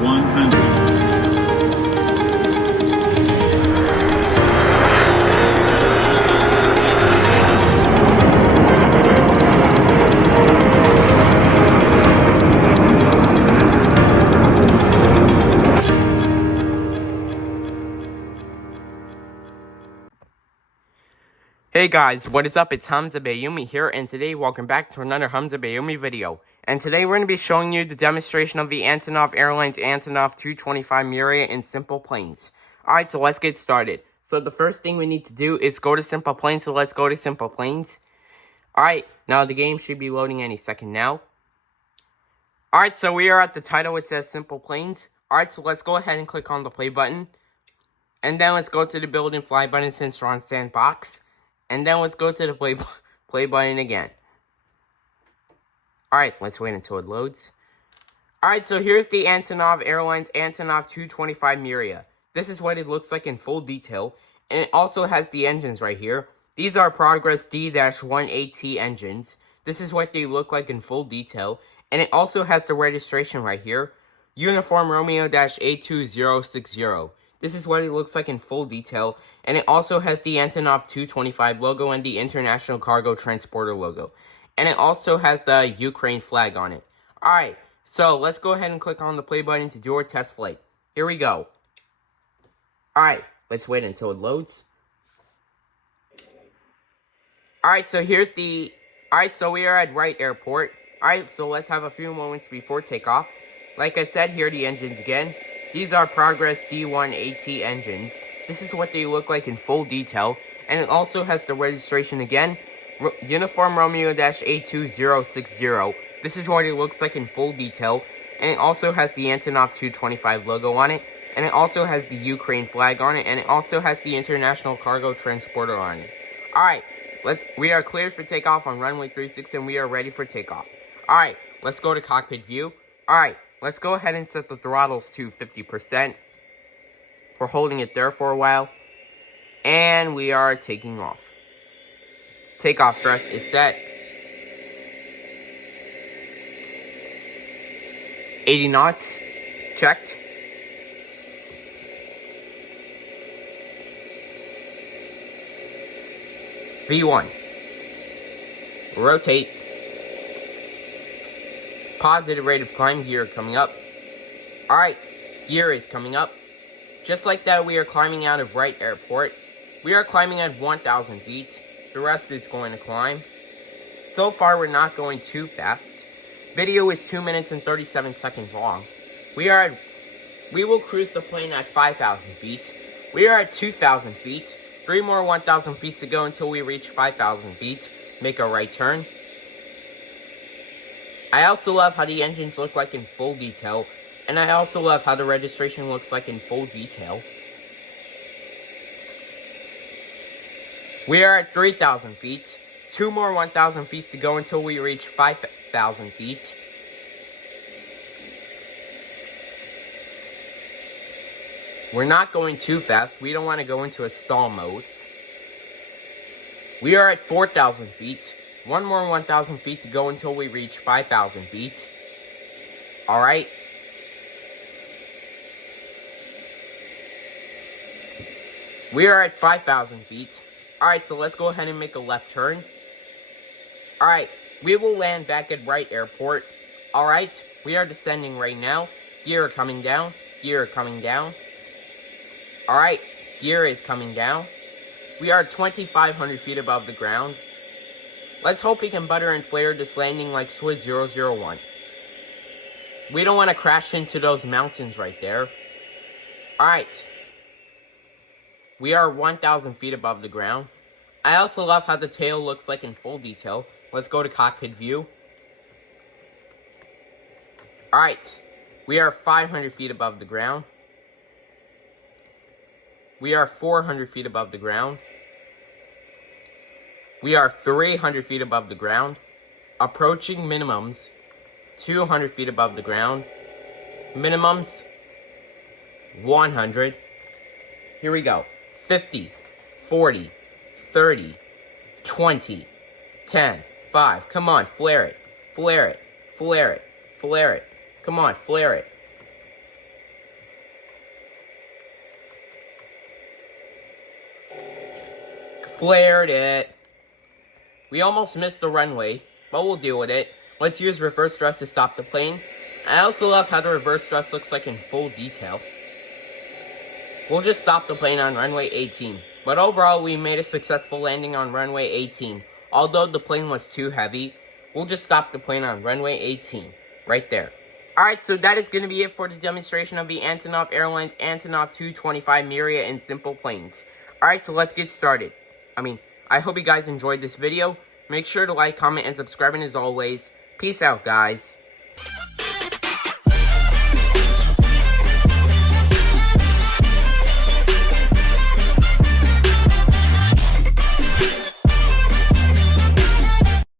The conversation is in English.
100. Hey guys, what is up? It's Hamza Bayoumi here, and today welcome back to another Hamza Bayoumi video. And today we're going to be showing you the demonstration of the Antonov Airlines Antonov 225 Myria in SimplePlanes. Alright, so let's get started. So the first thing we need to do is go to SimplePlanes, so let's go to SimplePlanes. Alright, now the game should be loading any second now. Alright, so we are at the title, it says SimplePlanes. Alright, so let's go ahead and click on the play button. And then let's go to the build and fly button since we're on sandbox. And then let's go to the play button again. Alright, let's wait until it loads. Alright, so here's the Antonov Airlines Antonov 225 Myria. This is what it looks like in full detail. And it also has the engines right here. These are Progress D-1AT engines. This is what they look like in full detail. And it also has the registration right here. Uniform Romeo-A2060. This is what it looks like in full detail, and it also has the Antonov 225 logo and the International Cargo Transporter logo. And it also has the Ukraine flag on it. Alright, so let's go ahead and click on the play button to do our test flight. Here we go. Alright, let's wait until it loads. Alright, so here's the... Alright, so we are at Wright Airport. Alright, so let's have a few moments before takeoff. Like I said, here are the engines again. These are Progress D1AT engines. This is what they look like in full detail. And it also has the registration again. Uniform Romeo-A2060. This is what it looks like in full detail. And it also has the Antonov 225 logo on it. And it also has the Ukraine flag on it. And it also has the International Cargo Transporter on it. Alright, we are cleared for takeoff on runway 36 and we are ready for takeoff. Alright, let's go to cockpit view. Alright. Let's go ahead and set the throttles to 50%. We're holding it there for a while. And we are taking off. Takeoff thrust is set. 80 knots. Checked. V1. Rotate. Positive rate of climb, gear coming up. Alright, gear is coming up. Just like that, we are climbing out of Wright Airport. We are climbing at 1,000 feet. The rest is going to climb. So far, we're not going too fast. Video is 2 minutes and 37 seconds long. We will cruise the plane at 5,000 feet. We are at 2,000 feet. 3 more 1,000 feet to go until we reach 5,000 feet. Make a right turn. I also love how the engines look like in full detail, and I also love how the registration looks like in full detail. We are at 3,000 feet, 2 more 1,000 feet to go until we reach 5,000 feet. We're not going too fast, we don't want to go into a stall mode. We are at 4,000 feet. 1 more 1,000 feet to go until we reach 5,000 feet. Alright. We are at 5,000 feet. Alright, so let's go ahead and make a left turn. Alright, we will land back at Wright Airport. Alright, we are descending right now. Gear coming down. Gear coming down. Alright, gear is coming down. We are 2,500 feet above the ground. Let's hope we can butter and flare this landing like Swiss 001. We don't want to crash into those mountains right there. Alright. We are 1,000 feet above the ground. I also love how the tail looks like in full detail. Let's go to cockpit view. Alright. We are 500 feet above the ground. We are 400 feet above the ground. We are 300 feet above the ground. Approaching minimums. 200 feet above the ground. Minimums. 100. Here we go. 50, 40, 30, 20, 10, 5. Come on, flare it. Flare it. Flare it. Flare it. Come on, flare it. Flared it. We almost missed the runway, but we'll deal with it. Let's use reverse thrust to stop the plane. I also love how the reverse thrust looks like in full detail. We'll just stop the plane on runway 18. But overall, we made a successful landing on runway 18. Although the plane was too heavy, we'll just stop the plane on runway 18. Right there. Alright, so that is going to be it for the demonstration of the Antonov Airlines Antonov 225 Myria in SimplePlanes. Alright, so let's get started. I hope you guys enjoyed this video. Make sure to like, comment, and subscribe, and as always, peace out, guys.